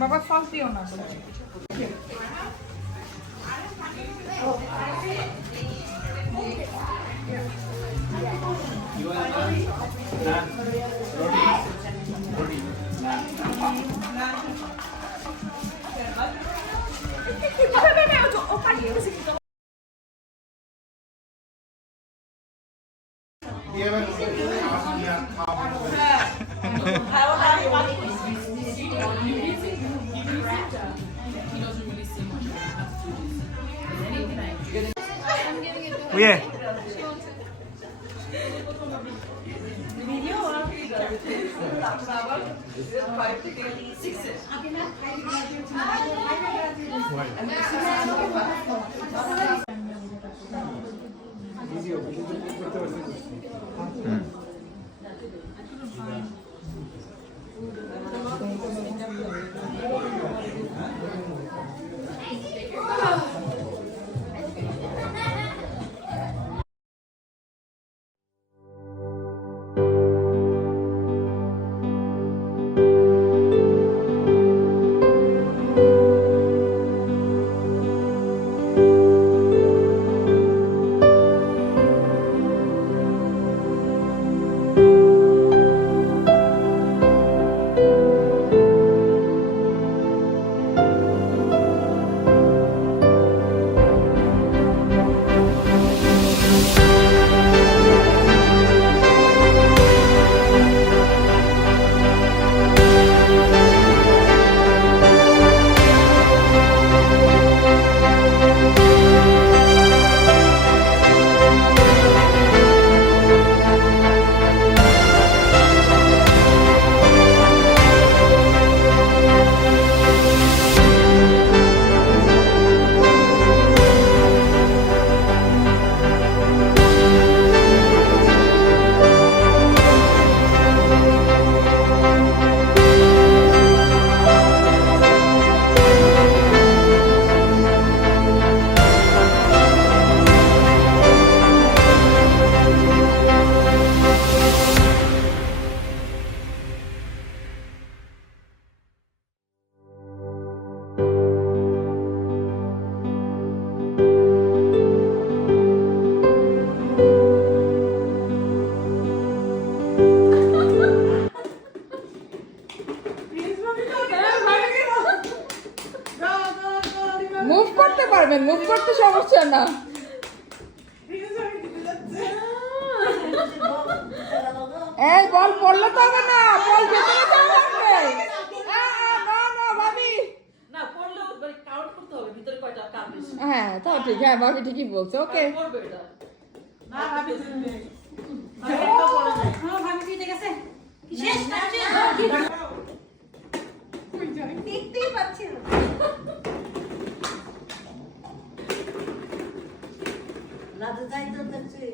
বাবা সস দিও না। Yeah. মুভ করতে পারবেন, মুভ করতে সমস্যা না। এই বল পড়লে তো হবে না, বল ভেতরে চলে যাবে। না না ভাবি, না পড়লেও কাউন্ট করতে হবে ভিতরে কয়টা কাপ বেশি। হ্যাঁ তাও ঠিক, হ্যাঁ ভাবি ঠিকই বলছে। ওকে পড়বে এটা না ভাবি চলবে। একটা পড়ে যায়। হ্যাঁ ভাবি ঠিক আছে। কি শেষ করছে? দেখতেই পাচ্ছি না। রাতে যাই তো দেখছি।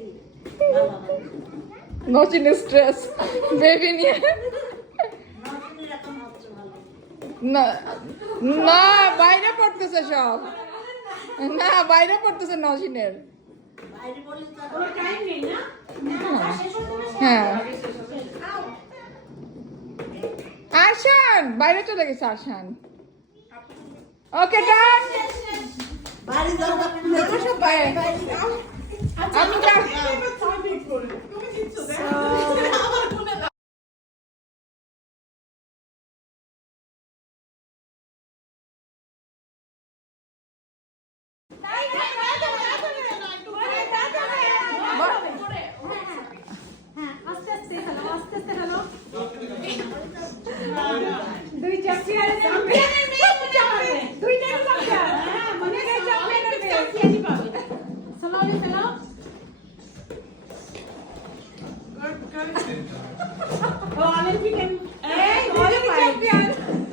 নচিন স্ট্রেস বেবি নিয়ে। নতুনের এখন হচ্ছে ভালো। না না বাইরে পড়তেছে সব, না বাইরে পড়তেছে নচিনের। বাইরে বললে তো কোনো টাইম নেই না? হ্যাঁ আরশান বাইরে চলে গেছে আরশান। ওকে ডান। বাড়ি যাও না সব বাইরে। আমি দুই চ্যাম্পিয়ন দুইটা চ্যাম্পিয়ন হ্যাঁ মনে হয় চ্যাম্পিয়ন পাবে সালাম সালাম ও অলিম্পিক এই অলিম্পিক চ্যাম্পিয়ন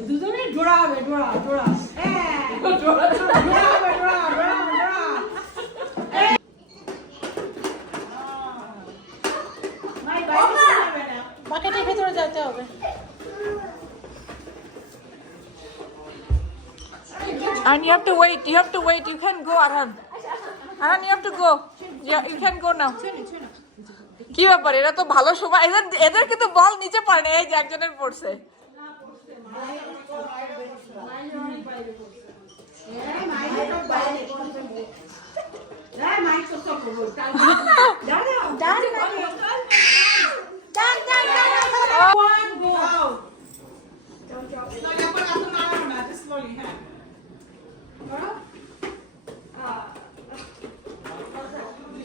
দুজনে জোড়া হবে জোড়া জোড়া হ্যাঁ জোড়া হবে জোড়া জোড়া জোড়া ভাই বাইরে যাবে না বাকেটের ভিতরে যেতে হবে I you have to wait. You have to wait. You can go, Arhan. Arhan, you have to go. Yeah, you can go now. কি ব্যাপার এরা তো ভালো সময় এদের কিন্তু বল নিচে পড়ে না এই যে একজনের পড়ছে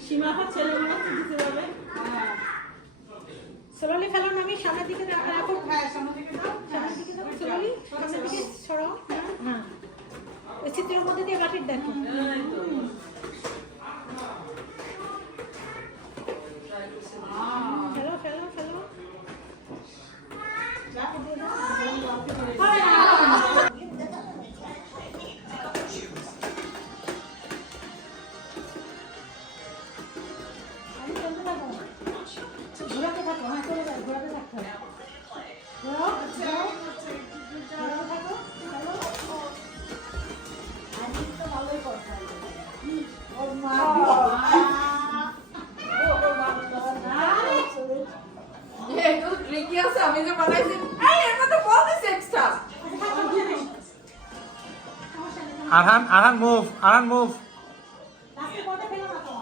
সীমাফা ছেলে মনে হচ্ছে দিতে পারবে স্লোলি ফেলো না আমি সামনের দিকে রাখো হ্যাঁ সামনের দিকে দাও সামনের দিকে দাও স্লোলি সামনের দিকে সরাও হ্যাঁ এই চিত্রের মধ্যে দিয়ে বাটির দেখো ফেলো ফেলো ফেলো ঘোরাতে থাকো হ্যাঁ চলে যাও ঘোরাতে থাকতে হবে ঘোরাও ঘোরাও ঘোরাও থাকো চলো আজকে তো ভালোই কথা ওর মা একটু ট্রিকি আছে আমি যে বানাইছি এই এটা তো বল দিছে extra Arhan, move. Arhan, move. লাস্টে কোটা ফেলো না তো